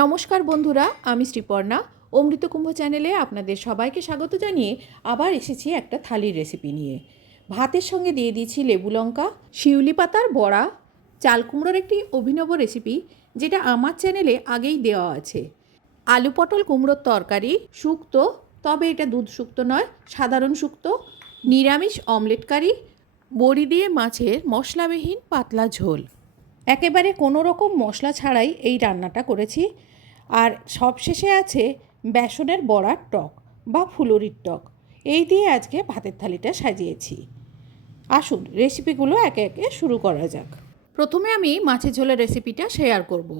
নমস্কার বন্ধুরা, আমি শ্রীপর্ণা। অমৃত কুম্ভ চ্যানেলে আপনাদের সবাইকে স্বাগত জানিয়ে আবার এসেছি একটা থালির রেসিপি নিয়ে। ভাতের সঙ্গে দিয়ে দিয়েছি লেবু লঙ্কা, শিউলি পাতার বড়া, চাল কুমড়োর একটি অভিনব রেসিপি যেটা আমার চ্যানেলে আগেই দেওয়া আছে। আলু পটল কুমড়োর তরকারি শুক্তো, তবে এটা দুধ শুক্তো নয়, সাধারণ শুক্তো, নিরামিষ অমলেট কারি, বড়ি দিয়ে মাছের মশলাবিহীন পাতলা ঝোল। একেবারে কোনো রকম মশলা ছাড়াই এই রান্নাটা করেছি। আর সবশেষে আছে বেসনের বড়ার টক বা ফুলুরির টক। এই দিয়ে আজকে ভাতের থালিটা সাজিয়েছি। আসুন রেসিপিগুলো একে একে শুরু করা যাক। প্রথমে আমি মাছের ঝোলের রেসিপিটা শেয়ার করব।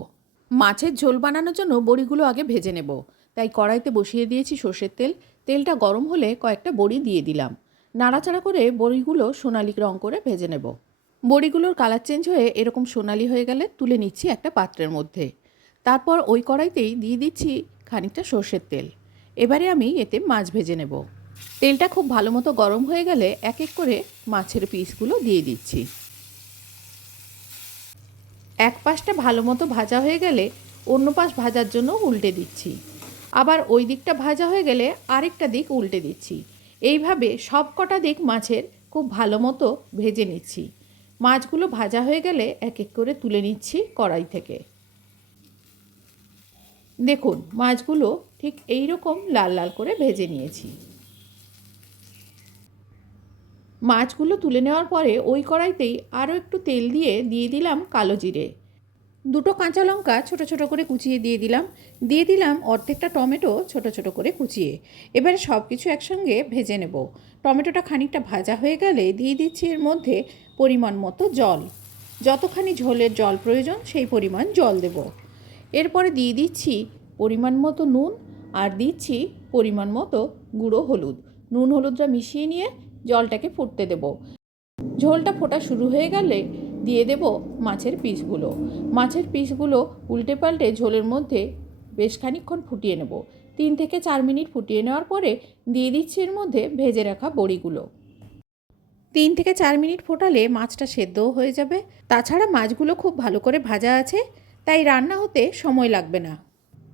মাছের ঝোল বানানোর জন্য বড়িগুলো আগে ভেজে নেব। তাই কড়াইতে বসিয়ে দিয়েছি সর্ষের তেল। তেলটা গরম হলে কয়েকটা বড়ি দিয়ে দিলাম। নাড়াচাড়া করে বড়িগুলো সোনালি রং করে ভেজে নেব। বড়িগুলোর কালার চেঞ্জ হয়ে এরকম সোনালি হয়ে গেলে তুলে নিচ্ছি একটা পাত্রের মধ্যে। তারপর ওই কড়াইতেই দিয়ে দিচ্ছি খানিকটা সর্ষের তেল। এবারে আমি এতে মাছ ভেজে নেব। তেলটা খুব ভালো মতো গরম হয়ে গেলে এক এক করে মাছের পিসগুলো দিয়ে দিচ্ছি। এক পাশটা ভালো মতো ভাজা হয়ে গেলে অন্য পাশ ভাজার জন্য উল্টে দিচ্ছি। আবার ওই দিকটা ভাজা হয়ে গেলে আরেকটা দিক উল্টে দিচ্ছি। এইভাবে সব কটা দিক মাছের খুব ভালো মতো ভেজে নিচ্ছি। মাছগুলো ভাজা হয়ে গেলে এক এক করে তুলে নিচ্ছি কড়াই থেকে। দেখুন, মাছগুলো ঠিক এই রকম লাল লাল করে ভেজে নিয়েছি। মাছগুলো তুলে নেওয়ার পরে ওই কড়াইতেই আরও একটু তেল দিয়ে দিয়ে দিলাম কালো জিরে। দুটো কাঁচা লঙ্কা ছোট ছোট করে কুচিয়ে দিয়ে দিলাম। দিয়ে দিলাম অর্ধেকটা টমেটো ছোট ছোট করে কুচিয়ে। এবারে সব কিছু একসঙ্গে ভেজে নেব। টমেটোটা খানিকটা ভাজা হয়ে গেলে দিয়ে দিচ্ছি এর মধ্যে পরিমাণ মতো জল। যতখানি ঝোলের জল প্রয়োজন সেই পরিমাণ জল দেব। এরপরে দিয়ে দিচ্ছি পরিমাণ মতো নুন আর দিচ্ছি পরিমাণ মতো গুঁড়ো হলুদ। নুন হলুদটা মিশিয়ে নিয়ে জলটাকে ফুটতে দেব। ঝোলটা ফোটা শুরু হয়ে গেলে দিয়ে দেব মাছের পিসগুলো। মাছের পিসগুলো উল্টে পাল্টে ঝোলের মধ্যে বেশ খানিকক্ষণ ফুটিয়ে নেব। তিন থেকে চার মিনিট ফুটিয়ে নেওয়ার পরে দিয়ে দিচ্ছি এর মধ্যে ভেজে রাখা বড়িগুলো। তিন থেকে চার মিনিট ফোটালে মাছটা সেদ্ধও হয়ে যাবে। তাছাড়া মাছগুলো খুব ভালো করে ভাজা আছে, তাই রান্না হতে সময় লাগবে না।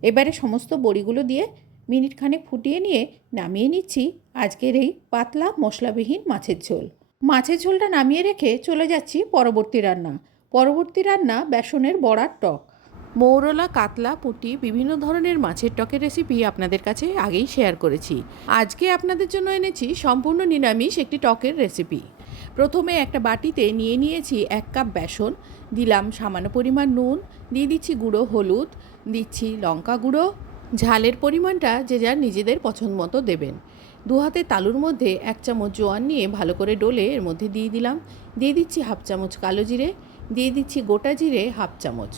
এবারে সমস্ত বড়িগুলো দিয়ে মিনিট খানেক ফুটিয়ে নিয়ে নামিয়ে নিচ্ছি আজকের এই পাতলা মশলাবিহীন মাছের ঝোল। মাছের ঝোলটা নামিয়ে রেখে চলে যাচ্ছি পরবর্তী রান্না। পরবর্তী রান্না বেসনের বড়ার টক। মৌরলা, কাতলা, পুঁটি, বিভিন্ন ধরনের মাছের টকের রেসিপি আপনাদের কাছে আগেই শেয়ার করেছি। আজকে আপনাদের জন্য এনেছি সম্পূর্ণ নিরামিষ একটি টকের রেসিপি প্রথমে একটা বাটিতে নিয়ে নিয়েছি এক কাপ বেসন, দিলাম সামান্য পরিমাণ নুন, দিয়ে দিচ্ছি গুঁড়ো হলুদ, দিচ্ছি লঙ্কা গুঁড়ো। ঝালের পরিমাণটা যে যার নিজেদের পছন্দ মতো দেবেন। দু হাতে তালুর মধ্যে এক চামচ জোয়ান নিয়ে ভালো করে ডলে এর মধ্যে দিয়ে দিলাম। দিয়ে দিচ্ছি হাফ চামচ কালো জিরে, দিয়ে দিচ্ছি গোটা জিরে হাফ চামচ।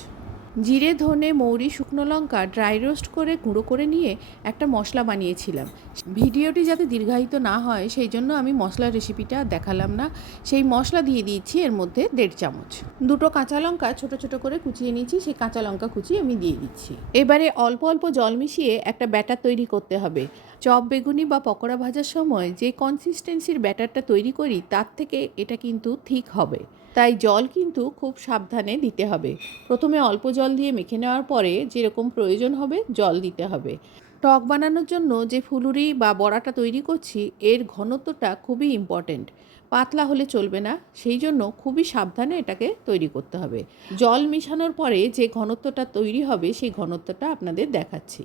জিরে, ধনে, মৌরি, শুকনো লঙ্কা ড্রাই রোস্ট করে গুঁড়ো করে নিয়ে একটা মশলা বানিয়েছিলাম। ভিডিওটি যাতে দীর্ঘায়িত না হয়, সেই জন্য আমি মশলার রেসিপিটা দেখালাম না। সেই মশলা দিয়ে দিয়েছি এর মধ্যে দেড় চামচ। দুটো কাঁচা লঙ্কা ছোট ছোট করে কুচিয়ে নিয়েছি, সেই কাঁচা লঙ্কা কুচি আমি দিয়ে দিচ্ছি। এবারে অল্প অল্প জল মিশিয়ে একটা ব্যাটার তৈরি করতে হবে। চপ, বেগুনি বা পকোড়া ভাজার সময় যে কনসিস্টেন্সির ব্যাটারটা তৈরি করি, তার থেকে এটা কিন্তু ঠিক হবে। তাই জল কিন্তু খুব সাবধানে দিতে হবে। প্রথমে অল্প জল দিয়ে মেখে নেওয়ার পরে যেরকম প্রয়োজন হবে জল দিতে হবে। টক বানানোর জন্য যে ফুলুরি বা বড়াটা তৈরি করছি, এর ঘনত্বটা খুবই ইম্পর্টেন্ট পাতলা হলে চলবে না, সেই জন্য খুবই সাবধানে এটাকে তৈরি করতে হবে। জল মেশানোর পরে যে ঘনত্বটা তৈরি হবে, সেই ঘনত্বটা আপনাদের দেখাচ্ছি।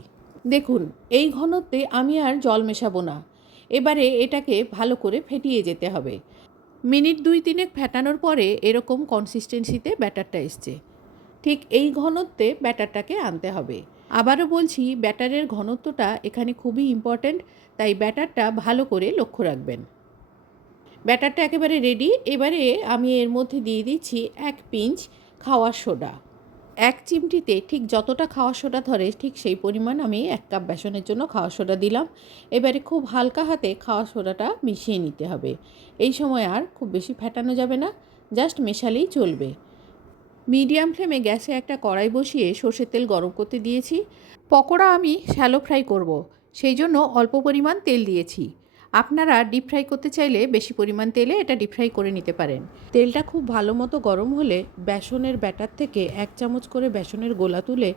দেখুন, এই ঘনত্বে আমি আর জল মেশাবো না। এবারে এটাকে ভালো করে ফেটিয়ে যেতে হবে। মিনিট দুই তিনেক ফেটানোর পরে এরকম কনসিস্টেন্সিতে ব্যাটারটা এসছে। ঠিক এই ঘনত্বে ব্যাটারটাকে আনতে হবে। আবারও বলছি, ব্যাটারের ঘনত্বটা এখানে খুবই ইম্পর্ট্যান্ট তাই ব্যাটারটা ভালো করে লক্ষ্য রাখবেন। ব্যাটারটা একেবারে রেডি এবারে আমি এর মধ্যে দিয়ে দিচ্ছি এক পিঞ্চ খাওয়ার সোডা। এক চিমটিতে ঠিক যতটা খাওয়ার সোডা ধরে, ঠিক সেই পরিমাণ আমি এক কাপ বেসনের জন্য খাওয়ার সোডা দিলাম। এবারে খুব হালকা হাতে খাওয়ার সোডাটা মিশিয়ে নিতে হবে। এই সময় আর খুব বেশি ফেটানো যাবে না, জাস্ট মেশালেই চলবে। মিডিয়াম ফ্লেমে গ্যাসে একটা কড়াই বসিয়ে সর্ষের তেল গরম করতে দিয়েছি। পকোড়া আমি শ্যালো ফ্রাই করব। সেই জন্য অল্প পরিমাণ তেল দিয়েছি। আপনারা ডিপ ফ্রাই করতে চাইলে বেশি পরিমাণ তেলে এটা ডিপ ফ্রাই করে নিতে পারেন। তেলটা খুব ভালো মতো গরম হলে বেসনের ব্যাটার থেকে এক চামচ করে বেসনের গোলা তুলে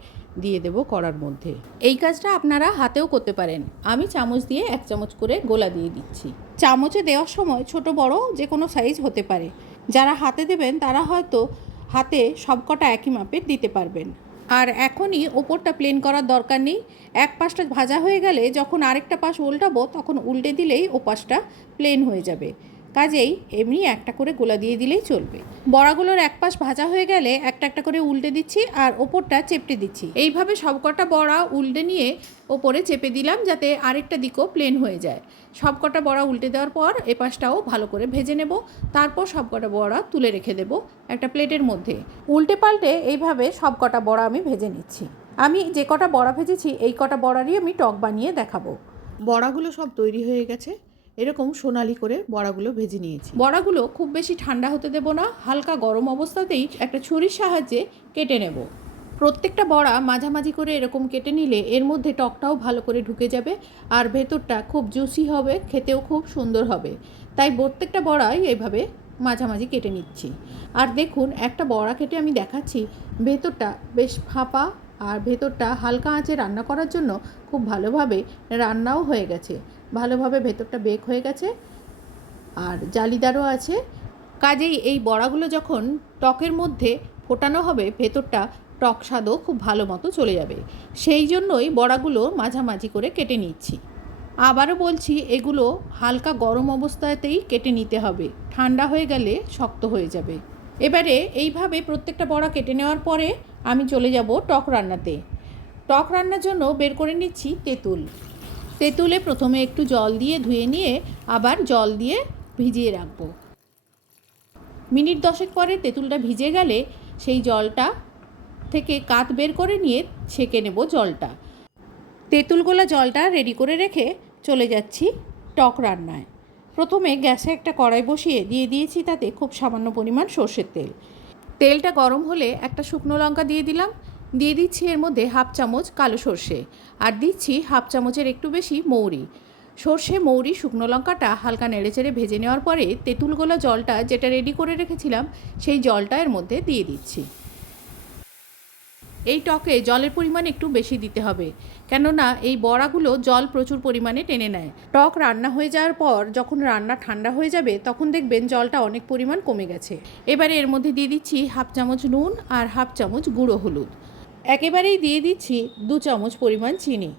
দিয়ে দেব কড়ার মধ্যে। এই কাজটা আপনারা হাতেও করতে পারেন। আমি চামচ দিয়ে এক চামচ করে গোলা দিয়ে দিচ্ছি। চামচে দেওয়ার সময় ছোট বড় যে কোনো সাইজ হতে পারে। যারা হাতে দেবেন তারা হয়তো হাতে সবকটা একই মাপের দিতে পারবেন। আর এখনই ওপরটা প্লেন করার দরকার নেই। এক পাশটা ভাজা হয়ে গেলে যখন আরেকটা পাশ উল্টাবো, তখন উল্টে দিলেই ও পাশটা প্লেন হয়ে যাবে। কাজেই এমনি একটা করে গোলা দিয়ে দিলেই চলবে। বড়াগুলোর এক পাশ ভাজা হয়ে গেলে একটা একটা করে উল্টে দিচ্ছি আর ওপরটা চেপটে দিচ্ছি। এইভাবে সবকটা বড়া উল্টে নিয়ে ওপরে চেপে দিলাম যাতে আরেকটা দিকও প্লেন হয়ে যায়। সবকটা বড়া উল্টে দেওয়ার পর এ পাশটাও ভালো করে ভেজে নেব। তারপর সবকটা বড়া তুলে রেখে দেব একটা প্লেটের মধ্যে। উল্টে পাল্টে এইভাবে সবকটা বড়া আমি ভেজে নিচ্ছি। আমি যে কটা বড়া ভেজেছি এই কটা বড়ারই আমি টক বানিয়ে দেখাবো। বড়াগুলো সব তৈরি হয়ে গেছে। এরকম সোনালি করে বড়াগুলো ভেজে নিয়েছি। বড়াগুলো খুব বেশি ঠান্ডা হতে দেব না হালকা গরম অবস্থাতেই একটা ছুরির সাহায্যে কেটে নেব। প্রত্যেকটা বড়া মাঝামাঝি করে এরকম কেটে নিলে এর মধ্যে টকটাও ভালো করে ঢুকে যাবে আর ভেতরটা খুব জুসি হবে, খেতেও খুব সুন্দর হবে। তাই প্রত্যেকটা বড়াই এইভাবে মাঝামাঝি কেটে নিচ্ছি। আর দেখুন, একটা বড়া কেটে আমি দেখাচ্ছি, ভেতরটা বেশ ফাঁপা আর ভেতরটা হালকা আঁচে রান্না করার জন্য খুব ভালোভাবে রান্নাও হয়ে গেছে। ভালোভাবে ভেতরটা বেক হয়ে গেছে আর জালিদারও আছে। কাজেই এই বড়াগুলো যখন টকের মধ্যে ফোটানো হবে, ভেতরটা টক স্বাদও খুব ভালো মতো চলে যাবে। সেই জন্যই বড়াগুলো মাঝামাঝি করে কেটে নিচ্ছি। আবারও বলছি, এগুলো হালকা গরম অবস্থাতেই কেটে নিতে হবে। ঠান্ডা হয়ে গেলে শক্ত হয়ে যাবে। এবারে এইভাবে প্রত্যেকটা বড়া কেটে নেওয়ার পরে আমি চলে যাব টক রান্নাতে। টক রান্নার জন্য বের করে নিচ্ছি তেঁতুল। তেঁতুলে প্রথমে একটু জল দিয়ে ধুয়ে নিয়ে আবার জল দিয়ে ভিজিয়ে রাখব। মিনিট দশেক পরে তেঁতুলটা ভিজে গেলে সেই জলটা থেকে কাত বের করে নিয়ে ছেঁকে নেব জলটা। তেঁতুলগোলা জলটা রেডি করে রেখে চলে যাচ্ছি টক রান্নায়। প্রথমে গ্যাসে একটা কড়াই বসিয়ে দিয়ে দিয়েছি তাতে খুব সামান্য পরিমাণ সর্ষের তেল। তেলটা গরম হলে একটা শুকনো লঙ্কা দিয়ে দিলাম। দিয়ে দিচ্ছি এর মধ্যে হাফ চামচ কালো সর্ষে আর দিচ্ছি হাফ চামচের একটু বেশি মৌরি। সর্ষে, মৌরি, শুকনো লঙ্কাটা হালকা নেড়েচেড়ে ভেজে নেওয়ার পরে তেঁতুল গোলা জলটা যেটা রেডি করে রেখেছিলাম সেই জলটা এর মধ্যে দিয়ে দিচ্ছি। এই টকে জলের পরিমাণ একটু বেশি দিতে হবে। কেননা, এই বড়াগুলো জল প্রচুর পরিমাণে টেনে নেয়। টক রান্না হয়ে যাওয়ার পর যখন রান্না ঠান্ডা হয়ে যাবে, তখন দেখবেন জলটা অনেক পরিমাণ কমে গেছে। এবারে এর মধ্যে দিয়ে দিচ্ছি হাফ চামচ নুন আর হাফ চামচ গুঁড়ো হলুদ। একেবারেই দিয়ে দিচ্ছি দু চামচ পরিমাণ চিনি।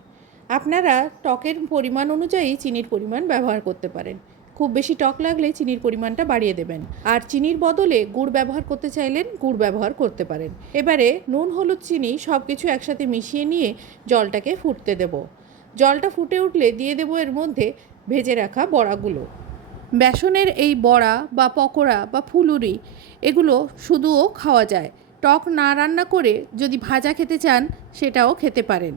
আপনারা টকের পরিমাণ অনুযায়ী চিনির পরিমাণ ব্যবহার করতে পারেন। খুব বেশি টক লাগলে চিনির পরিমাণটা বাড়িয়ে দেবেন। আর চিনির বদলে গুড় ব্যবহার করতে চাইলেন, গুড় ব্যবহার করতে পারেন। এবারে নুন, হলুদ, চিনি সব কিছু একসাথে মিশিয়ে নিয়ে জলটাকে ফুটতে দেব। জলটা ফুটে উঠলে দিয়ে দেবো এর মধ্যে ভেজে রাখা বড়াগুলো। বেসনের এই বড়া বা পকোড়া বা ফুলুরি, এগুলো শুধুও খাওয়া যায়। টক না রান্না করে যদি ভাজা খেতে চান, সেটাও খেতে পারেন।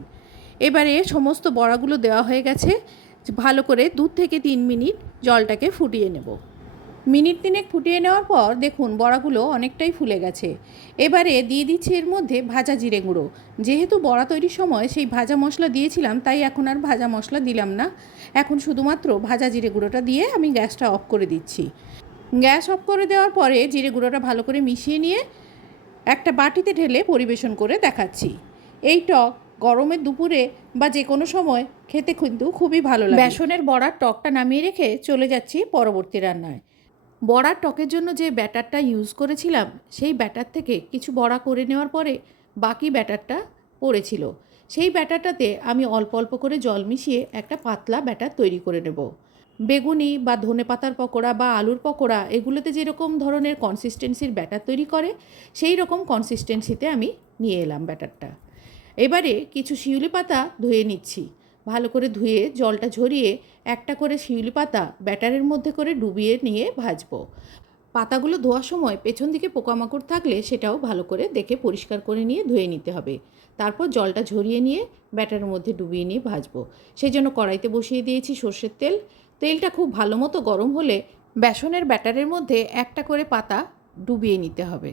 এবারে সমস্ত বড়াগুলো দেওয়া হয়ে গেছে। ভালো করে দু থেকে তিন মিনিট জলটাকে ফুটিয়ে নেব। মিনিট তিনেক ফুটিয়ে নেওয়ার পর দেখুন বড়াগুলো অনেকটাই ফুলে গেছে। এবারে দিয়ে দিচ্ছি এর মধ্যে ভাজা জিরে গুঁড়ো। যেহেতু বড়া তৈরির সময় সেই ভাজা মশলা দিয়েছিলাম, তাই এখন আর ভাজা মশলা দিলাম না। এখন শুধুমাত্র ভাজা জিরে গুঁড়োটা দিয়ে আমি গ্যাসটা অফ করে দিচ্ছি। গ্যাস অফ করে দেওয়ার পরে জিরে গুঁড়োটা ভালো করে মিশিয়ে নিয়ে একটা বাটিতে ঢেলে পরিবেশন করে দেখাচ্ছি। এই টক গরমের দুপুরে বা যে কোনো সময় খেতে কিন্তু খুবই ভালো লাগে। বেসনের বড়ার টকটা নামিয়ে রেখে চলে যাচ্ছি পরবর্তী রান্নায়। বড়ার টকের জন্য যে ব্যাটারটা ইউজ করেছিলাম, সেই ব্যাটার থেকে কিছু বড়া করে নেওয়ার পরে বাকি ব্যাটারটা পড়েছিল। সেই ব্যাটারটাতে আমি অল্প অল্প করে জল মিশিয়ে একটা পাতলা ব্যাটার তৈরি করে নেব। বেগুনি বা ধনে পাতার পকোড়া বা আলুর পকোড়া এগুলোতে যেরকম ধরনের কনসিস্টেন্সির ব্যাটার তৈরি করে, সেই রকম কনসিস্টেন্সিতে আমি নিয়ে এলাম ব্যাটারটা। এবারে কিছু শিউলি পাতা ধুয়ে নিচ্ছি। ভালো করে ধুয়ে জলটা ঝরিয়ে একটা করে শিউলি পাতা ব্যাটারের মধ্যে করে ডুবিয়ে নিয়ে ভাজবো। পাতাগুলো ধোয়ার সময় পেছন দিকে পোকামাকড় থাকলে সেটাও ভালো করে দেখে পরিষ্কার করে নিয়ে ধুয়ে নিতে হবে। তারপর জলটা ঝরিয়ে নিয়ে ব্যাটারের মধ্যে ডুবিয়ে নিয়ে ভাজবো। সেই জন্য কড়াইতে বসিয়ে দিয়েছি সর্ষের তেল। তেলটা খুব ভালো মতো গরম হলে বেসনের ব্যাটারের মধ্যে একটা করে পাতা ডুবিয়ে নিতে হবে।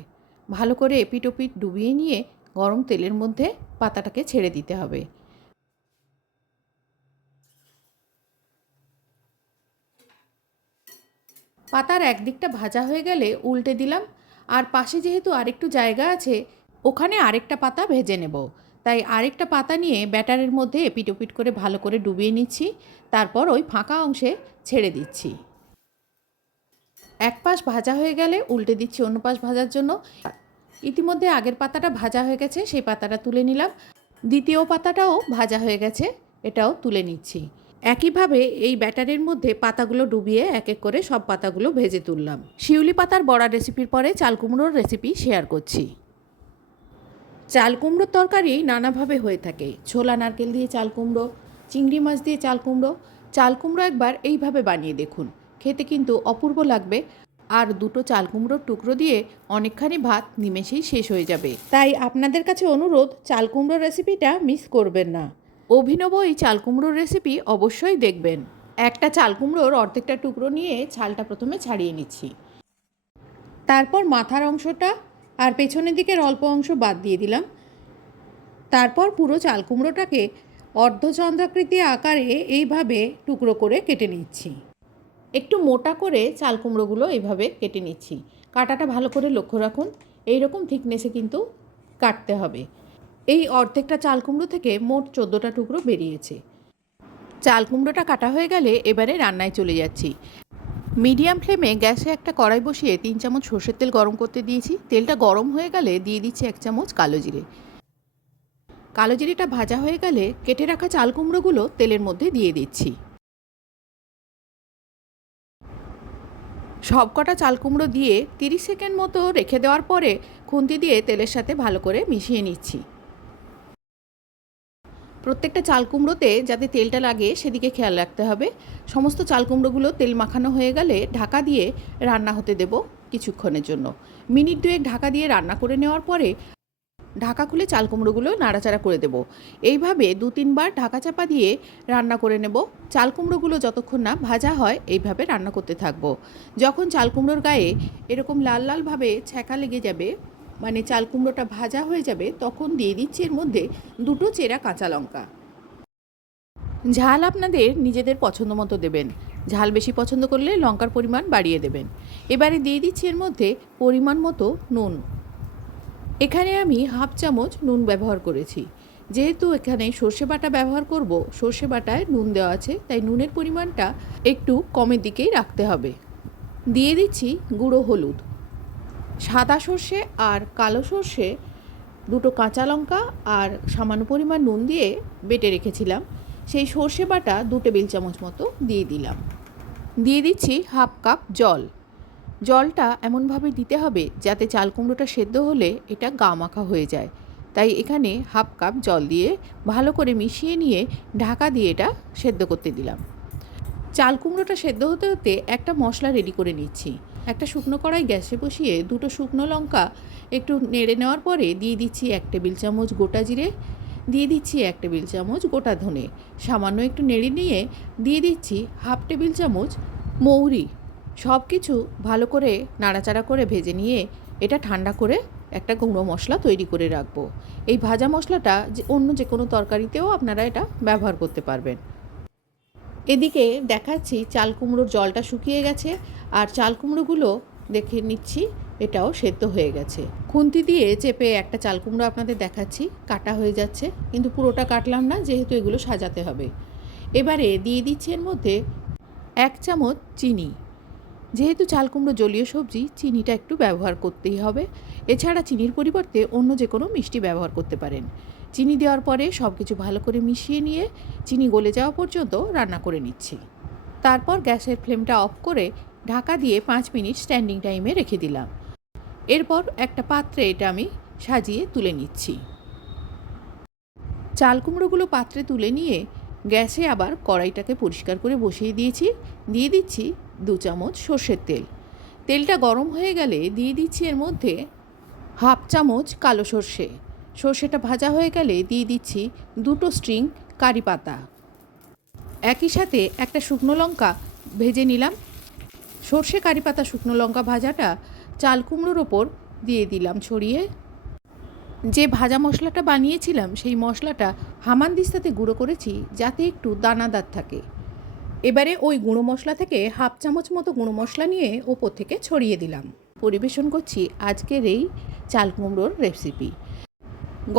ভালো করে এপিটোপিট ডুবিয়ে নিয়ে গরম তেলের মধ্যে পাতাটাকে ছেড়ে দিতে হবে। পাতার একদিকটা ভাজা হয়ে গেলে উল্টে দিলাম। আর পাশে যেহেতু আরেকটু জায়গা আছে, ওখানে আরেকটা পাতা ভেজে নেব। তাই আরেকটা পাতা নিয়ে ব্যাটারের মধ্যে এপিটোপিট করে ভালো করে ডুবিয়ে নিচ্ছি। তারপর ওই ফাঁকা অংশে ছেড়ে দিচ্ছি। এক পাশ ভাজা হয়ে গেলে উল্টে দিচ্ছি অন্য পাশ ভাজার জন্য। ইতিমধ্যে আগের পাতাটা ভাজা হয়ে গেছে, সেই পাতাটা তুলে নিলাম। দ্বিতীয় পাতাটাও ভাজা হয়ে গেছে, এটাও তুলে নিচ্ছি। একইভাবে এই ব্যাটারের মধ্যে পাতাগুলো ডুবিয়ে এক এক করে সব পাতাগুলো ভেজে তুললাম। শিউলি পাতার বড়া রেসিপির পরে চাল কুমড়োর রেসিপি শেয়ার করছি। চাল কুমড়োর তরকারি নানাভাবে হয়ে থাকে। ছোলা, নারকেল দিয়ে চাল কুমড়ো, চিংড়ি মাছ দিয়ে চাল কুমড়ো। চাল কুমড়ো একবার এইভাবে বানিয়ে দেখুন। খেতে কিন্তু অপূর্ব লাগবে। আর দুটো চাল কুমড়োর টুকরো দিয়ে অনেকখানি ভাত নিমেষেই শেষ হয়ে যাবে। তাই আপনাদের কাছে অনুরোধ চাল কুমড়োর রেসিপিটা মিস করবেন না। অভিনব এই চাল কুমড়োর রেসিপি অবশ্যই দেখবেন। একটা চাল কুমড়োর অর্ধেকটা টুকরো নিয়ে ছালটা প্রথমে ছাড়িয়ে নিচ্ছি। তারপর মাথার অংশটা আর পেছনের দিকের অল্প অংশ বাদ দিয়ে দিলাম। তারপর পুরো চাল কুমড়োটাকে অর্ধচন্দ্রাকৃতি আকারে এইভাবে টুকরো করে কেটে নিচ্ছি। একটু মোটা করে চাল কুমড়োগুলো এইভাবে কেটে নিচ্ছি। কাটাটা ভালো করে লক্ষ্য রাখুন এই রকম থিকনেসে কিন্তু কাটতে হবে। এই অর্ধেকটা চাল কুমড়ো থেকে মোট চোদ্দোটা টুকরো বেরিয়েছে। চাল কুমড়োটা কাটা হয়ে গেলে এবারে রান্নায় চলে যাচ্ছি। মিডিয়াম ফ্লেমে গ্যাসে একটা কড়াই বসিয়ে তিন চামচ সর্ষের তেল গরম করতে দিয়েছি। তেলটা গরম হয়ে গেলে দিয়ে দিচ্ছি এক চামচ কালো জিরে। কালো জিরেটা ভাজা হয়ে গেলে কেটে রাখা চাল কুমড়োগুলো তেলের মধ্যে দিয়ে দিচ্ছি। সব কটা চাল কুমড়ো দিয়ে তিরিশ সেকেন্ড মতো রেখে দেওয়ার পরে খুন্তি দিয়ে তেলের সাথে ভালো করে মিশিয়ে নিচ্ছি। প্রত্যেকটা চাল কুমড়োতে যাতে তেলটা লাগে সেদিকে খেয়াল রাখতে হবে। সমস্ত চাল কুমড়োগুলো তেল মাখানো হয়ে গেলে ঢাকা দিয়ে রান্না হতে দেব কিছুক্ষণের জন্য। মিনিট দুয়েক ঢাকা দিয়ে রান্না করে নেওয়ার পরে ঢাকা খুলে চাল কুমড়োগুলো নাড়াচাড়া করে দেব। এইভাবে দু তিনবার ঢাকা চাপা দিয়ে রান্না করে নেব। চাল কুমড়োগুলো যতক্ষণ না ভাজা হয়, এইভাবে রান্না করতে থাকব। যখন চাল কুমড়োর গায়ে এরকম লাল লালভাবে ছ্যাঁকা লেগে যাবে মানে চাল কুমড়োটা ভাজা হয়ে যাবে, তখন দিয়ে দিচ্ছি এর মধ্যে দুটো চেরা কাঁচা লঙ্কা। ঝাল আপনাদের নিজেদের পছন্দ মতো দেবেন। ঝাল বেশি পছন্দ করলে লঙ্কার পরিমাণ বাড়িয়ে দেবেন। এবারে দিয়ে দিচ্ছি এর মধ্যে পরিমাণ মতো নুন। এখানে আমি হাফ চামচ নুন ব্যবহার করেছি। যেহেতু এখানে সর্ষে বাটা ব্যবহার করব, সর্ষে বাটায় নুন দেওয়া আছে, তাই নুনের পরিমাণটা একটু কমের দিকেই রাখতে হবে। দিয়ে দিচ্ছি গুঁড়ো হলুদ। সাদা সর্ষে আর কালো সর্ষে, দুটো কাঁচা লঙ্কা আর সামান্য পরিমাণ নুন দিয়ে বেটে রেখেছিলাম। সেই সর্ষে বাটা দু টেবিল চামচ মতো দিয়ে দিলাম। দিয়ে দিচ্ছি হাফ কাপ জল। জলটা এমনভাবে দিতে হবে যাতে চাল কুমড়োটা সেদ্ধ হলে এটা গা মাখা হয়ে যায়। তাই এখানে হাফ কাপ জল দিয়ে ভালো করে মিশিয়ে নিয়ে ঢাকা দিয়ে এটা সেদ্ধ করতে দিলাম। চাল কুমড়োটা সেদ্ধ হতে হতে একটা মশলা রেডি করে নিচ্ছি। একটা শুকনো কড়াই গ্যাসে বসিয়ে দুটো শুকনো লঙ্কা একটু নেড়ে নেওয়ার পরে দিয়ে দিচ্ছি এক টেবিল চামচ গোটা জিরে, দিয়ে দিচ্ছি এক টেবিল চামচ গোটা ধনে। সামান্য একটু নেড়ে নিয়ে দিয়ে দিচ্ছি হাফ টেবিল চামচ মৌরি। সব কিছু ভালো করে নাড়াচাড়া করে ভেজে নিয়ে এটা ঠান্ডা করে একটা গুঁড়ো মশলা তৈরি করে রাখব। এই ভাজা মশলাটা যে অন্য যে কোনো তরকারিতেও আপনারা এটা ব্যবহার করতে পারবেন। এদিকে দেখাচ্ছি চাল কুমড়োর জলটা শুকিয়ে গেছে আর চাল কুমড়োগুলো দেখে নিচ্ছি এটাও সেদ্ধ হয়ে গেছে। খুন্তি দিয়ে চেপে একটা চাল কুমড়ো আপনাদের দেখাচ্ছি, কাটা হয়ে যাচ্ছে, কিন্তু পুরোটা কাটলাম না, যেহেতু এগুলো সাজাতে হবে। এবারে দিয়ে দিচ্ছি এর মধ্যে এক চামচ চিনি। যেহেতু চাল কুমড়ো জলীয় সবজি চিনিটা একটু ব্যবহার করতেই হবে। এছাড়া চিনির পরিবর্তে অন্য যে কোনো মিষ্টি ব্যবহার করতে পারেন। চিনি দেওয়ার পরে সব কিছু ভালো করে মিশিয়ে নিয়ে চিনি গলে যাওয়া পর্যন্ত রান্না করে নিচ্ছি। তারপর গ্যাসের ফ্লেমটা অফ করে ঢাকা দিয়ে পাঁচ মিনিট স্ট্যান্ডিং টাইমে রেখে দিলাম। এরপর একটা পাত্রে এটা আমি সাজিয়ে তুলে নিচ্ছি। চাল কুমড়োগুলো পাত্রে তুলে নিয়ে গ্যাসে আবার কড়াইটাকে পরিষ্কার করে বসিয়ে দিয়েছি। দিয়ে দিচ্ছি দু চামচ সর্ষের তেল। তেলটা গরম হয়ে গেলে দিয়ে দিচ্ছি এর মধ্যে হাফ চামচ কালো সর্ষে। সর্ষেটা ভাজা হয়ে গেলে দিয়ে দিচ্ছি দুটো স্ট্রিং কারি পাতা। একই সাথে একটা শুকনো লঙ্কা ভেজে নিলাম। সর্ষে কারি পাতা শুকনো লঙ্কা ভাজাটা চাল কুমড়োর ওপর দিয়ে দিলাম ছড়িয়ে। যে ভাজা মশলাটা বানিয়েছিলাম সেই মশলাটা হামানদিস্তাতে গুঁড়ো করেছি যাতে একটু দানাদার থাকে। এবারে ওই গুঁড়ো মশলা থেকে হাফ চামচ মতো গুঁড়ো মশলা নিয়ে ওপর থেকে ছড়িয়ে দিলাম। পরিবেশন করছি আজকের এই চাল কুমড়োর রেসিপি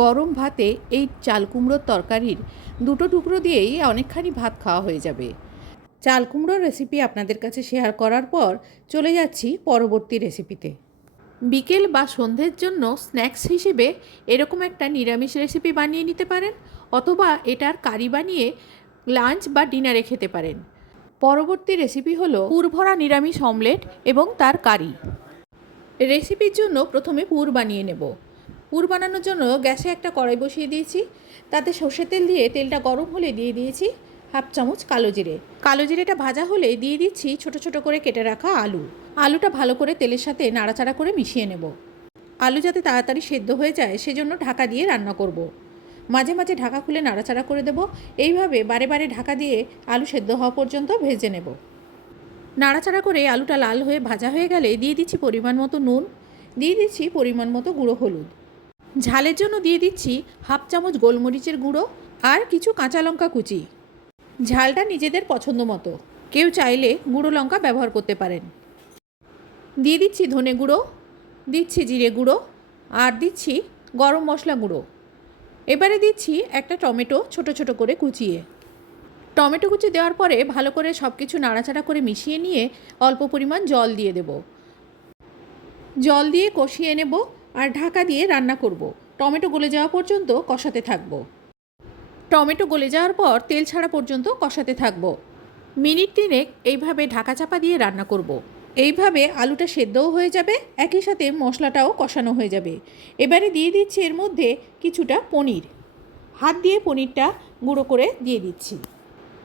গরম ভাতে এই চাল কুমড়োর তরকারির দুটো টুকরো দিয়েই অনেকখানি ভাত খাওয়া হয়ে যাবে। চাল কুমড়োর রেসিপি আপনাদের কাছে শেয়ার করার পর চলে যাচ্ছি পরবর্তী রেসিপিতে বিকেল বা সন্ধ্যের জন্য স্ন্যাক্স হিসেবে এরকম একটা নিরামিষ রেসিপি বানিয়ে নিতে পারেন, অথবা এটার কারি বানিয়ে লাঞ্চ বা ডিনারে খেতে পারেন। পরবর্তী রেসিপি হলো পুরভরা নিরামিষ অমলেট এবং তার কারি। রেসিপির জন্য প্রথমে পুর বানিয়ে নেব। পুর বানানোর জন্য গ্যাসে একটা কড়াই বসিয়ে দিয়েছি। তাতে সর্ষের তেল দিয়ে তেলটা গরম হলে দিয়ে দিয়েছি হাফ চামচ কালো জিরে। কালো জিরেটা ভাজা হলে দিয়ে দিচ্ছি ছোট ছোট করে কেটে রাখা আলু। আলুটা ভালো করে তেলের সাথে নাড়াচাড়া করে মিশিয়ে নেব। আলু যাতে তাড়াতাড়ি সেদ্ধ হয়ে যায় সেজন্য ঢাকা দিয়ে রান্না করব। মাঝে মাঝে ঢাকা খুলে নাড়াচাড়া করে দেব। এইভাবে বারে বারে ঢাকা দিয়ে আলু সেদ্ধ হওয়া পর্যন্ত ভেজে নেব। নাড়াচাড়া করে আলুটা লাল হয়ে ভাজা হয়ে গেলে দিয়ে দিচ্ছি পরিমাণ মতো নুন, দিয়ে দিচ্ছি পরিমাণ মতো গুঁড়ো হলুদ। ঝালের জন্য দিয়ে দিচ্ছি হাফ চামচ গোলমরিচের গুঁড়ো আর কিছু কাঁচা লঙ্কা কুচি। ঝালটা নিজেদের পছন্দ মতো। কেউ চাইলে গুঁড়ো লঙ্কা ব্যবহার করতে পারেন। দিয়ে দিচ্ছি ধনে গুঁড়ো, দিচ্ছি জিরে গুঁড়ো আর দিচ্ছি গরম মশলা গুঁড়ো। এবারে দিচ্ছি একটা টমেটো ছোট ছোট করে কুচিয়ে। টমেটো কুচি দেওয়ার পরে ভালো করে সব কিছু নাড়াচাড়া করে মিশিয়ে নিয়ে অল্প পরিমাণ জল দিয়ে দেব। জল দিয়ে কষিয়ে নেব আর ঢাকা দিয়ে রান্না করব। টমেটো গলে যাওয়া পর্যন্ত কষাতে থাকব। টমেটো গলে যাওয়ার পর তেল ছাড়া পর্যন্ত কষাতে থাকব। মিনিট তিনেক এইভাবে ঢাকা চাপা দিয়ে রান্না করব। এইভাবে আলুটা সেদ্ধও হয়ে যাবে, একই সাথে মশলাটাও কষানো হয়ে যাবে। এবারে দিয়ে দিচ্ছি এর মধ্যে কিছুটা পনির। হাত দিয়ে পনিরটা গুঁড়ো করে দিয়ে দিচ্ছি।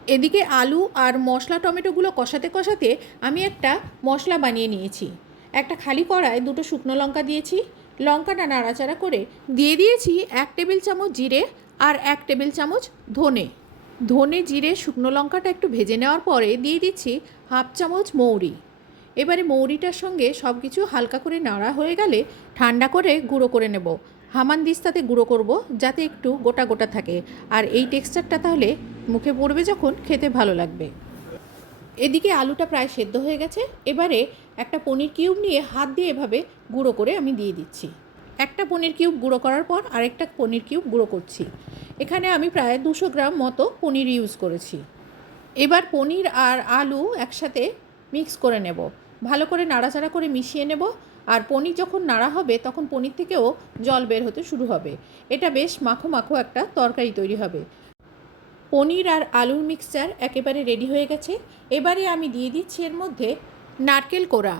এদিকে আলু আর মশলা টমেটোগুলো কষাতে কষাতে আমি একটা মশলা বানিয়ে নিয়েছি। একটা খালি কড়ায় দুটো শুকনো লঙ্কা দিয়েছি। লঙ্কাটা নাড়াচাড়া করে দিয়ে দিয়েছি এক টেবিল চামচ জিরে আর এক টেবিল চামচ ধনে। ধনে, জিরে, শুকনো লঙ্কাটা একটু ভেজে নেওয়ার পরে দিয়ে দিচ্ছি হাফ চামচ মৌরি। এবারে মৌরিটার সঙ্গে সব কিছু হালকা করে নাড়া হয়ে গেলে ঠান্ডা করে গুঁড়ো করে নেব। হামান দিস্তাতে গুঁড়ো করব যাতে একটু গোটা গোটা থাকে। আর এই টেক্সচারটা তাহলে মুখে পড়বে যখন খেতে ভালো লাগবে। এদিকে আলুটা প্রায় সেদ্ধ হয়ে গেছে। এবারে একটা পনির কিউব নিয়ে হাত দিয়ে এভাবে গুঁড়ো করে আমি দিয়ে দিচ্ছি। একটা পনির কিউব গুঁড়ো করার পর আরেকটা পনির কিউব গুঁড়ো করছি। এখানে আমি প্রায় দুশো গ্রাম মতো পনির ইউজ করেছি। এবার পনির আর আলু একসাথে মিক্স করে নেব। ভালো করে নাড়াচাড়া করে মিশিয়ে নেব আর পনির যখন নাড়া হবে তখন পনির থেকেও জল বের হতে শুরু হবে। এটা বেশ মাখো মাখো একটা তরকারি তৈরি হবে। পনির আর আলুর মিক্সচার একেবারে রেডি হয়ে গেছে। এবারে আমি দিয়ে দিচ্ছি এর মধ্যে নারকেল কোড়া।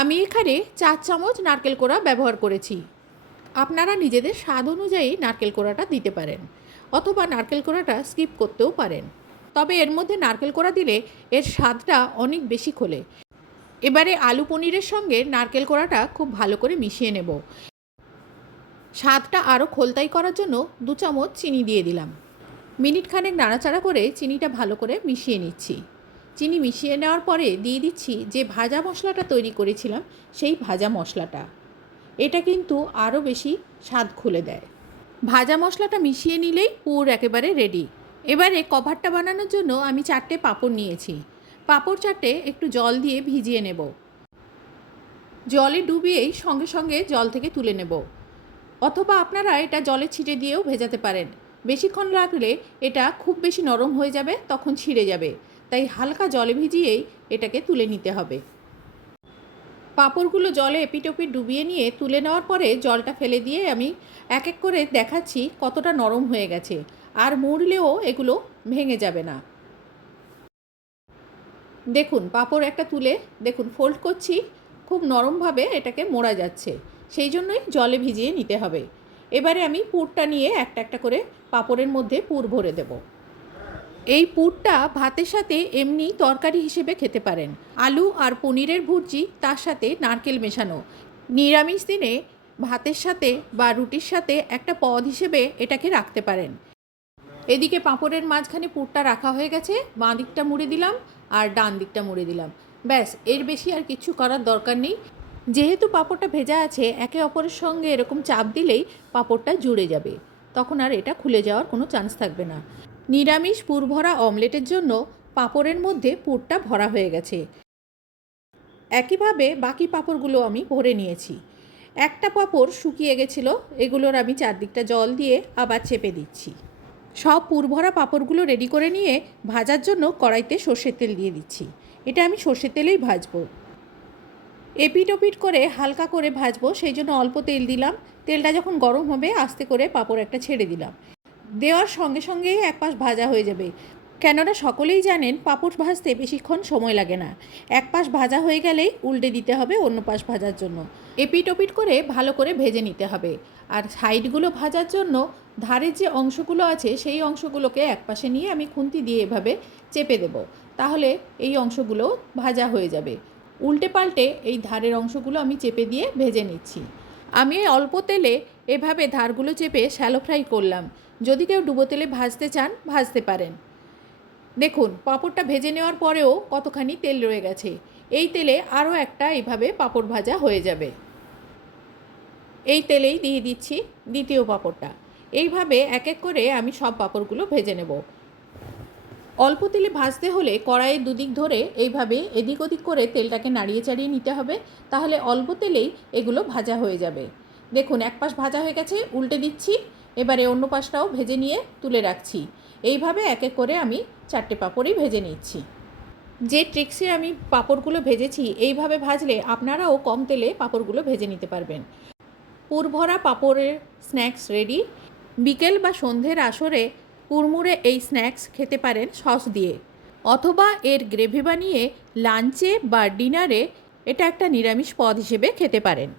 আমি এখানে চার চামচ নারকেল কোড়া ব্যবহার করেছি। আপনারা নিজেদের স্বাদ অনুযায়ী নারকেল কোড়াটা দিতে পারেন অথবা নারকেল কোড়াটা স্কিপ করতেও পারেন। তবে এর মধ্যে নারকেল কোড়া দিলে এর স্বাদটা অনেক বেশি খোলে। এবারে আলু পনিরের সঙ্গে নারকেল কোড়াটা খুব ভালো করে মিশিয়ে নেব। স্বাদটা আরও খোলতাই করার জন্য দু চামচ চিনি দিয়ে দিলাম। মিনিট খানেক নাড়াচাড়া করে চিনিটা ভালো করে মিশিয়ে নিচ্ছি। চিনি মিশিয়ে নেওয়ার পরে দিয়ে দিচ্ছি যে ভাজা মশলাটা তৈরি করেছিলাম, সেই ভাজা মশলাটা। এটা কিন্তু আরও বেশি স্বাদ খুলে দেয়। ভাজা মশলাটা মিশিয়ে নিলেই পুর একেবারে রেডি। এবারে কভারটা বানানোর জন্য আমি চারটে পাঁপড় নিয়েছি। পাঁপড় চারটে একটু জল দিয়ে ভিজিয়ে নেব। জলে ডুবিয়েই সঙ্গে সঙ্গে জল থেকে তুলে নেব। অথবা আপনারা এটা জলে ছিটে দিয়েও ভেজাতে পারেন। বেশিক্ষণ রাখলে এটা খুব বেশি নরম হয়ে যাবে, তখন ছিঁড়ে যাবে। তাই হালকা জলে ভিজিয়েই এটাকে তুলে নিতে হবে। পাঁপড়গুলো জলে এপিটোপিট ডুবিয়ে নিয়ে তুলে নেওয়ার পরে জলটা ফেলে দিয়ে আমি এক এক করে দেখাচ্ছি কতটা নরম হয়ে গেছে। আর মুড়লেও এগুলো ভেঙে যাবে না। দেখুন, পাঁপড় একটা তুলে দেখুন, ফোল্ড করছি, খুব নরমভাবে এটাকে মোড়া যাচ্ছে। সেই জন্যই জলে ভিজিয়ে নিতে হবে। এবারে আমি পুরটা নিয়ে একটা একটা করে পাঁপড়ের মধ্যে পুর ভরে দেব। এই পুরটা ভাতের সাথে এমনি তরকারি হিসেবে খেতে পারেন। আলু আর পনিরের ভুর্জি তার সাথে নারকেল মেশানো। নিরামিষ দিনে ভাতের সাথে বা রুটির সাথে একটা পদ হিসেবে এটাকে রাখতে পারেন। এদিকে পাঁপড়ের মাঝখানে পুরটা রাখা হয়ে গেছে, বাঁ দিকটা মুড়ে দিলাম আর ডান দিকটা মুড়ে দিলাম। ব্যাস, এর বেশি আর কিছু করার দরকার নেই। যেহেতু পাঁপড়টা ভেজা আছে, একে অপরের সঙ্গে এরকম চাপ দিলেই পাঁপড়টা জুড়ে যাবে। তখন আর এটা খুলে যাওয়ার কোনো চান্স থাকবে না। নিরামিষ পুরভরা অমলেটের জন্য পাঁপড়ের মধ্যে পুরটা ভরা হয়ে গেছে। একইভাবে বাকি পাঁপড়গুলো আমি ভরে নিয়েছি। একটা পাঁপড় শুকিয়ে গেছিল, এগুলোর আমি চারদিকটা জল দিয়ে আবার চেপে দিচ্ছি। সব পুরভরা পাঁপড়গুলো রেডি করে নিয়ে ভাজার জন্য কড়াইতে সর্ষের তেল দিয়ে দিচ্ছি। এটা আমি সর্ষের তেলেই ভাজবো। এপিট ওপিট করে হালকা করে ভাজবো, সেই জন্য অল্প তেল দিলাম। তেলটা যখন গরম হবে, আস্তে করে পাঁপড় একটা ছেড়ে দিলাম। দেওয়ার সঙ্গে সঙ্গেই এক পাশ ভাজা হয়ে যাবে। কেননা সকলেই জানেন পাঁপড় ভাজতে বেশিক্ষণ সময় লাগে না। এক পাশ ভাজা হয়ে গেলেই উল্টে দিতে হবে অন্য পাশ ভাজার জন্য। এপিট ওপিট করে ভালো করে ভেজে নিতে হবে। আর সাইডগুলো ভাজার জন্য ধারের যে অংশগুলো আছে সেই অংশগুলোকে একপাশে নিয়ে আমি খুন্তি দিয়ে এভাবে চেপে দেব। তাহলে এই অংশগুলো ভাজা হয়ে যাবে। উল্টে পাল্টে এই ধারের অংশগুলো আমি চেপে দিয়ে ভেজে নিচ্ছি। আমি অল্প তেলে এভাবে ধারগুলো চেপে শ্যালো ফ্রাই করলাম। যদি কেউ ডুবো তেলে ভাজতে চান, ভাজতে পারেন। দেখুন, পাঁপড়টা ভেজে নেওয়ার পরেও কতখানি তেল রয়ে গেছে। এই তেলে আরও একটা এইভাবে পাঁপড় ভাজা হয়ে যাবে। এই তেলেই দিয়ে দিচ্ছি দ্বিতীয় পাঁপড়টা। এইভাবে এক এক করে আমি সব পাঁপড়গুলো ভেজে নেব। অল্প তেলে ভাজতে হলে কড়াইয়ের দুদিক ধরে এইভাবে এদিক ওদিক করে তেলটাকে নাড়িয়ে চাড়িয়ে নিতে হবে। তাহলে অল্প তেলেই এগুলো ভাজা হয়ে যাবে। দেখুন এক পাশ ভাজা হয়ে গেছে, উল্টে দিচ্ছি। এবারে অন্য পাশটাও ভেজে নিয়ে তুলে রাখছি। এইভাবে এক এক করে আমি চারটে পাঁপড়ই ভেজে নিচ্ছি। যে ট্রিক্সে আমি পাঁপড়গুলো ভেজেছি, এইভাবে ভাজলে আপনারাও কম তেলে পাঁপড়গুলো ভেজে নিতে পারবেন। পুরভরা পাঁপড়ের স্ন্যাক্স রেডি। বিকেল বা সন্ধ্যের আসরে কুড়মুড়ে এই স্ন্যাক্স খেতে পারেন সস দিয়ে। অথবা এর গ্রেভি বানিয়ে লাঞ্চে বা ডিনারে এটা একটা নিরামিষ পদ হিসেবে খেতে পারেন।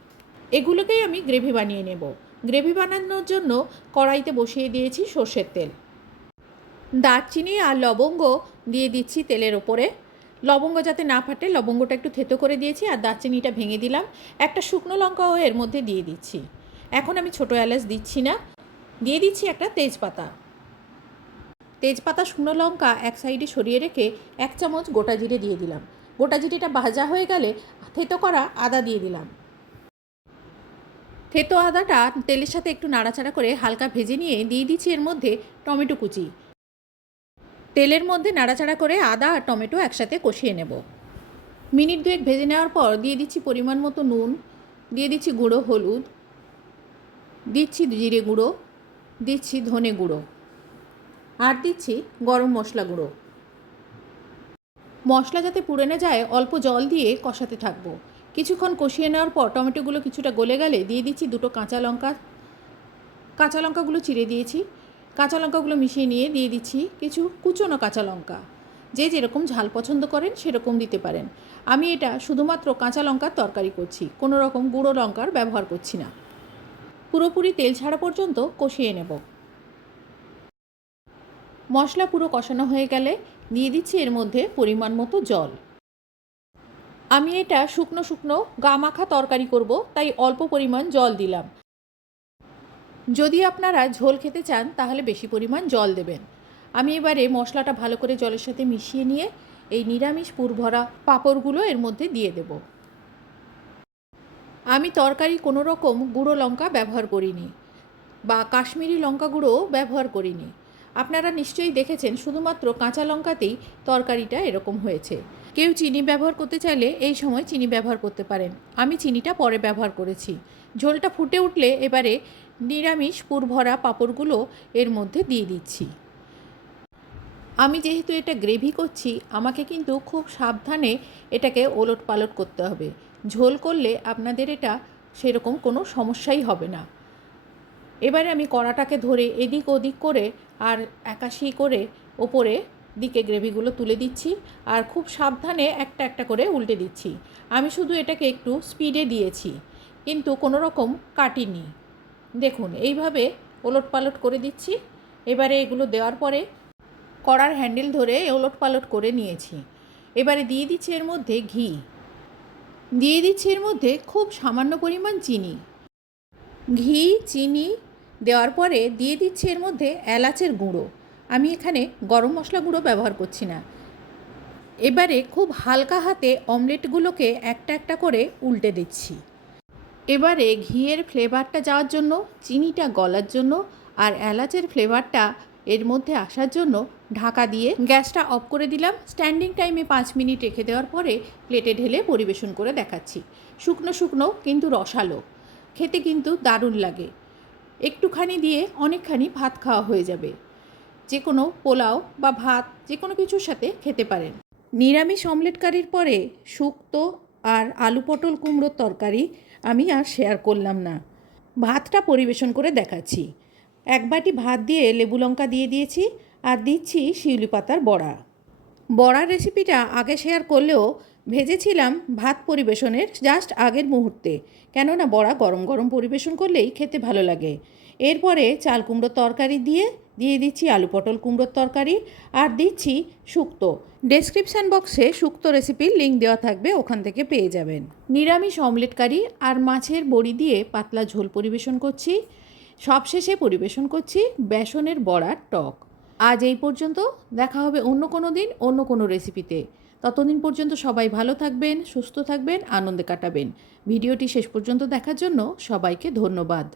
এগুলোকেই আমি গ্রেভি বানিয়ে নেব। গ্রেভি বানানোর জন্য কড়াইতে বসিয়ে দিয়েছি সর্ষের তেল। দারচিনি আর লবঙ্গ দিয়ে দিচ্ছি তেলের ওপরে। লবঙ্গ যাতে না ফাটে, লবঙ্গটা একটু থেতো করে দিয়েছি আর দারচিনিটা ভেঙে দিলাম। একটা শুকনো লঙ্কাও এর মধ্যে দিয়ে দিচ্ছি। এখন আমি ছোটো এলাচ দিচ্ছি না। দিয়ে দিচ্ছি একটা তেজপাতা। তেজপাতা, শুকনো লঙ্কা এক সাইডে সরিয়ে রেখে এক চামচ গোটা জিরে দিয়ে দিলাম। গোটা জিরেটা ভাজা হয়ে গেলে থেতো করা আদা দিয়ে দিলাম। থেতো আদাটা তেলের সাথে একটু নাড়াচাড়া করে হালকা ভেজে নিয়ে দিয়ে দিচ্ছি এর মধ্যে টমেটো কুচি। তেলের মধ্যে নাড়াচাড়া করে আদা আর টমেটো একসাথে কষিয়ে নেব। মিনিট দুয়েক ভেজে নেওয়ার পর দিয়ে দিচ্ছি পরিমাণ মতো নুন, দিয়ে দিচ্ছি গুঁড়ো হলুদ, দিচ্ছি জিরে গুঁড়ো, দিচ্ছি ধনে গুঁড়ো আর দিচ্ছি গরম মশলা গুঁড়ো। মশলা যাতে পুড়ে না যায়, অল্প জল দিয়ে কষাতে থাকব। কিছুক্ষণ কষিয়ে নেওয়ার পর টমেটোগুলো কিছুটা গলে গেলে দিয়ে দিচ্ছি দুটো কাঁচা লঙ্কা। কাঁচা লঙ্কাগুলো চিড়ে দিয়েছি। কাঁচা লঙ্কাগুলো মিশিয়ে নিয়ে দিয়ে দিচ্ছি কিছু কুচনো কাঁচা লঙ্কা। যে যেরকম ঝাল পছন্দ করেন সেরকম দিতে পারেন। আমি এটা শুধুমাত্র কাঁচা লঙ্কার তরকারি করছি, কোনো রকম গুঁড়ো লঙ্কার ব্যবহার করছি না। পুরোপুরি তেল ছাড়া পর্যন্ত কষিয়ে নেব। মশলা পুরো কষানো হয়ে গেলে দিয়ে দিচ্ছি এর মধ্যে পরিমাণ মতো জল। আমি এটা শুকনো শুকনো গা মাখা তরকারি করব, তাই অল্প পরিমাণ জল দিলাম। যদি আপনারা ঝোল খেতে চান, তাহলে বেশি পরিমাণ জল দেবেন। আমি এবারে মশলাটা ভালো করে জলের সাথে মিশিয়ে নিয়ে এই নিরামিষ পুরভরা পাঁপড়গুলো এর মধ্যে দিয়ে দেব। আমি তরকারি কোনো রকম গুঁড়ো লঙ্কা ব্যবহার করিনি বা কাশ্মীরি লঙ্কা গুঁড়ো ব্যবহার করিনি। আপনারা নিশ্চয়ই দেখেছেন শুধুমাত্র কাঁচা লঙ্কাতেই তরকারিটা এরকম হয়েছে। কেউ চিনি ব্যবহার করতে চাইলে এই সময় চিনি ব্যবহার করতে পারেন। আমি চিনিটা পরে ব্যবহার করেছি। ঝোলটা ফুটে উঠলে এবারে নিরামিষ পুরভরা পাঁপড়গুলো এর মধ্যে দিয়ে দিচ্ছি। আমি যেহেতু এটা গ্রেভি করছি, আমাকে কিন্তু খুব সাবধানে এটাকে ওলট পালট করতে হবে। ঝোল করলে আপনাদের এটা সেরকম কোনো সমস্যাই হবে না। এবারে আমি কড়াটাকে ধরে এদিক ওদিক করে আর একাশি করে ওপরে দিকে গ্রেভিগুলো তুলে দিচ্ছি আর খুব সাবধানে একটা একটা করে উল্টে দিচ্ছি। আমি শুধু এটাকে একটু স্পিডে দিয়েছি, কিন্তু কোনো রকম কাটিনি। দেখুন, এইভাবে ওলট পালট করে দিচ্ছি। এবারে এগুলো দেওয়ার পরে কড়ার হ্যান্ডেল ধরে ওলট পালট করে নিয়েছি। এবারে দিয়ে দিচ্ছি এর মধ্যে ঘি। দিয়ে দিচ্ছি এর মধ্যে খুব সামান্য পরিমাণ চিনি। ঘি, চিনি দেওয়ার পরে দিয়ে দিচ্ছি এর মধ্যে এলাচের গুঁড়ো। আমি এখানে গরম মশলা গুঁড়ো ব্যবহার করছি না। এবারে খুব হালকা হাতে অমলেটগুলোকে একটা একটা করে উল্টে দিচ্ছি। এবারে ঘিয়ের ফ্লেভারটা যাওয়ার জন্য, চিনিটা গলার জন্য আর এলাচের ফ্লেভারটা এর মধ্যে আসার জন্য ঢাকা দিয়ে গ্যাসটা অফ করে দিলাম। স্ট্যান্ডিং টাইমে পাঁচ মিনিট রেখে দেওয়ার পরে প্লেটে ঢেলে পরিবেশন করে দেখাচ্ছি। শুকনো শুকনো কিন্তু রসালো। খেতে কিন্তু দারুণ লাগে। একটুখানি দিয়ে অনেকখানি ভাত খাওয়া হয়ে যাবে। যে কোনো পোলাও বা ভাত, যে কোনো কিছুর সাথে খেতে পারেন। নিরামিষ অমলেট কারির পরে শুক্তো আর আলু পটল কুমড়োর তরকারি আমি আর শেয়ার করলাম না। ভাতটা পরিবেশন করে দেখাচ্ছি। এক বাটি ভাত দিয়ে লেবু লঙ্কা দিয়ে দিয়েছি আর দিচ্ছি শিউলি পাতার বড়া। বড়ার রেসিপিটা আগে শেয়ার করলেও ভেজেছিলাম ভাত পরিবেশনের জাস্ট আগের মুহূর্তে। কেননা বড়া গরম গরম পরিবেশন করলেই খেতে ভালো লাগে। এরপরে চাল কুমড়োর তরকারি দিয়ে দিয়ে দিচ্ছি আলু পটল কুমড়োর তরকারি আর দিচ্ছি শুক্তো। ডেসক্রিপশান বক্সে শুক্তো রেসিপির লিঙ্ক দেওয়া থাকবে, ওখান থেকে পেয়ে যাবেন। নিরামিষ অমলেট কারি আর মাছের বড়ি দিয়ে পাতলা ঝোল পরিবেশন করছি। সবশেষে পরিবেশন করছি বেসনের বড়ার টক। আজ এই পর্যন্ত, দেখা হবে অন্য কোনো দিন অন্য কোনো রেসিপিতে ততদিন পর্যন্ত সবাই ভালো থাকবেন, সুস্থ থাকবেন, আনন্দে কাটাবেন। ভিডিওটি শেষ পর্যন্ত দেখার জন্য সবাইকে ধন্যবাদ।